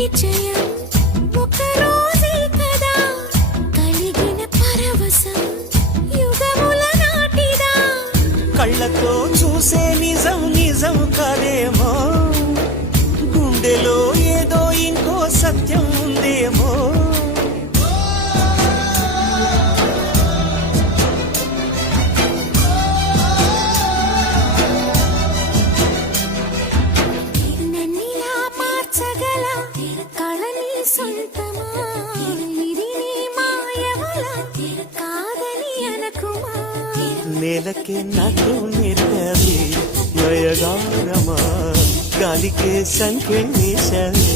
పరిచయం ఒక రోజే కదా కలిగిన పరవశం యుగముల నాటిదా కళ్ళతో చూసే నిజం నిజం కాదేమో గుండెలో ఏదో ఇంకో సత్యం ఉందేమో నన్నిలా మార్చగల కళని సొంతమా ఇది నీ మాయవల కాదని అనకుమా నేలకే నాకు నేర్పది నయగారమా గాలికే సంకెళ్ళేశవే